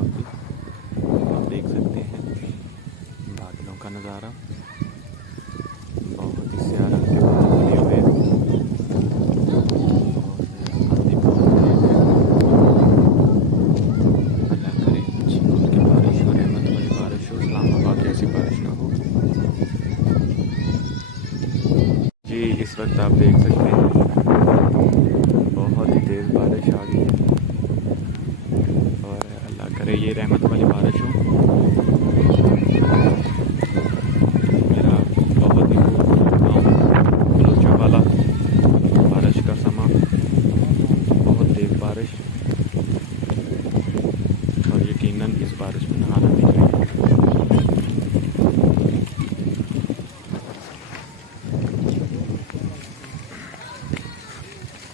काफ़ी आप देख सकते हैं बादलों का नज़ारा बहुत ही प्यारा के बादल बने हुए हैं और आंधी बहुत तेज है। अल्लाह करे अच्छी खुल की बारिश हो, रहमत वाली बारिश हो, इस्लामाबाद जैसी बारिश ना हो। जी इस वक्त आप देख सकते हैं बहुत ही तेज़ बारिश आ गई है और अल्लाह करे ये रहमत वाली बारिश हो। मेरा बहुत ही बलोचा वाला बारिश का समा, बहुत तेज़ बारिश और यकीनन इस बारिश में नहाना भी चाहिए।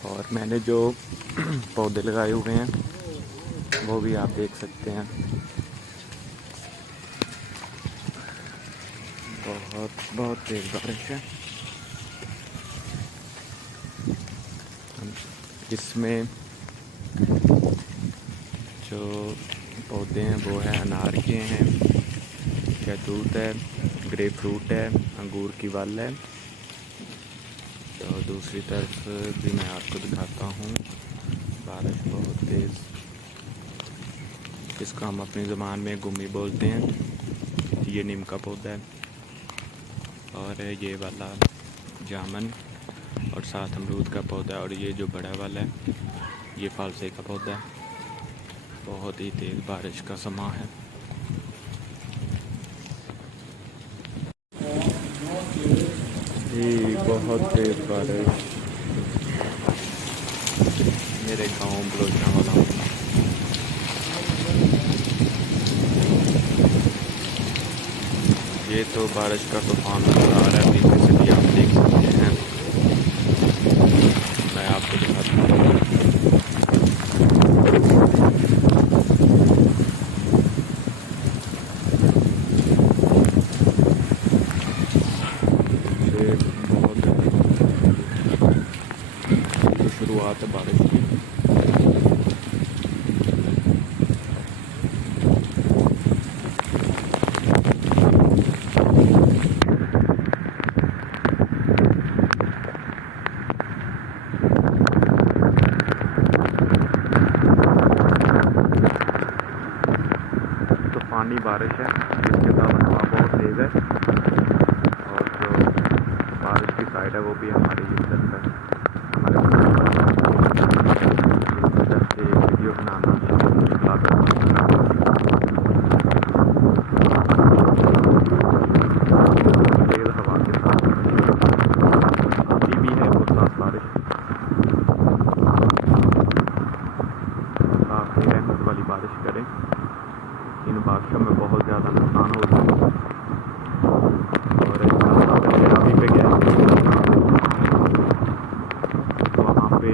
और मैंने जो पौधे लगाए हुए हैं वो भी आप देख सकते हैं बहुत बहुत तेज़ बारिश है। इसमें जो पौधे हैं वो है अनार के हैं, शहतूत है, ग्रेप फ्रूट है, अंगूर की वल है। तो दूसरी तरफ भी मैं आपको दिखाता हूँ बारिश बहुत तेज़, इसको हम अपनी ज़बान में गुम्मी बोलते हैं। ये नीम का पौधा है और ये वाला जामन और साथ अमरूद का पौधा है और ये जो बड़ा वाला है ये फालसे का पौधा है। बहुत ही तेज़ बारिश का समा है। जी बहुत तेज़ बारिश मेरे गांव बलोचा वाला। ये तो बारिश का तूफान नज़र आ रहा है, पीछे से भी आप देख सकते हैं। मैं आपको दिखाता हूँ। बहुत शुरुआत है बारिश की। तूफानी बारिश है जिसके कारण हवा बहुत तेज़ है और जो बारिश की साइड है वो भी हमारी इधर है। हमारे इधर से वीडियो बनाना तेज़ हवा के साथ आती भी है और साथ बारिश। काफ़ी रहमत वाली बारिश करें। इन बारिशों में बहुत ज़्यादा नुकसान होता है और अभी पे गया वहाँ पे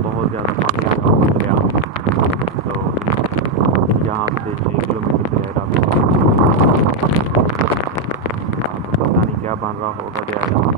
बहुत ज़्यादा पानी आता हुआ दरिया। तो यहाँ से 6 किलोमीटर दरिया, आपको पता नहीं क्या बन रहा होगा दरिया।